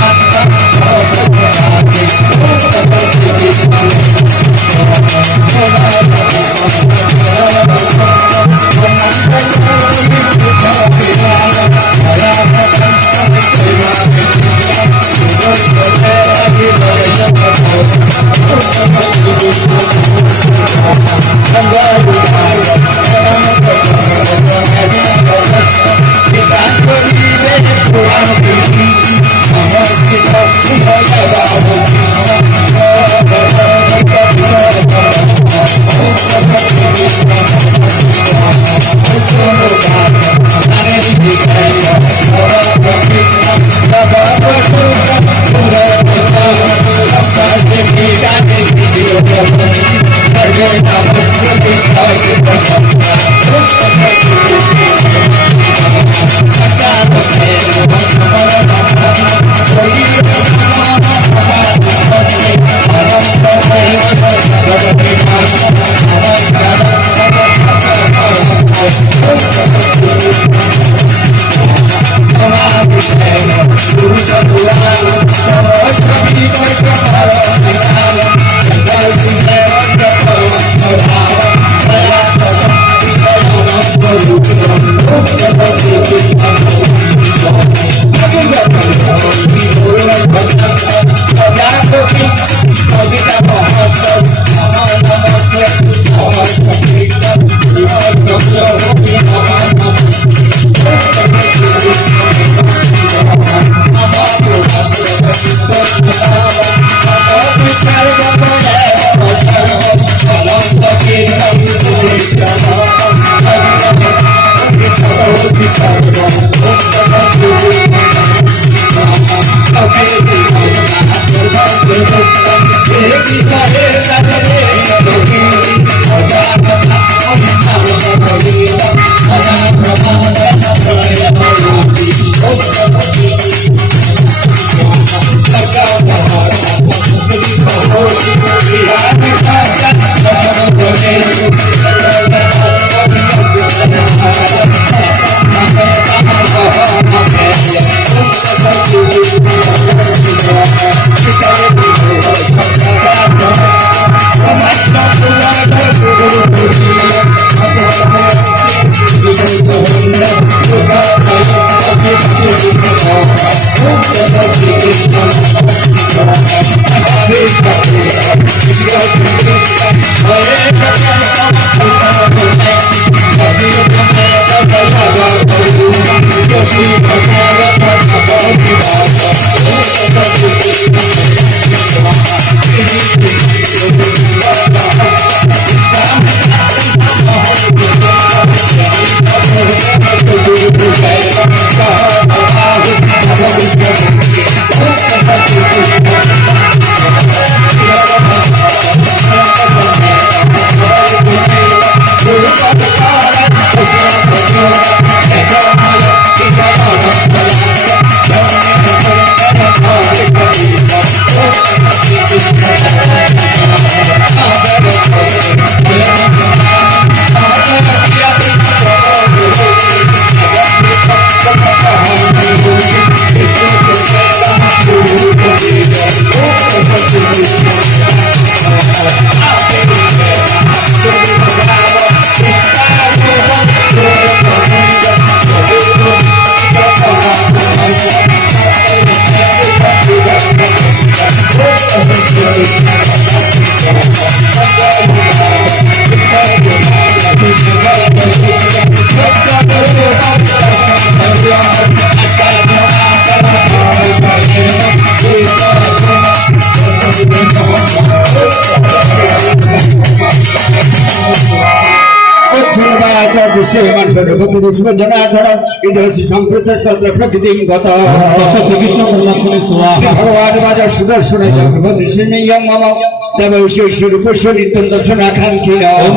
গত দশ শ্রীকৃষ্ণ পরমাত্মনে স্বাহা ভগবান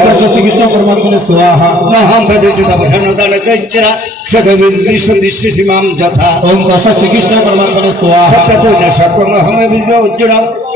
দশ শ্রীকৃষ্ণ পরমাত্মনে স্বাহা মহাম ভজসি তব সন্নদান চৈচ্চরা সদৃশ্য সীমাম যথা। ওম দশ শ্রীকৃষ্ণ পরমাত্মনে স্বাহা ভক্তপূর্ণ সর্বঙ্গহম বিদ্য উজ্জ্বল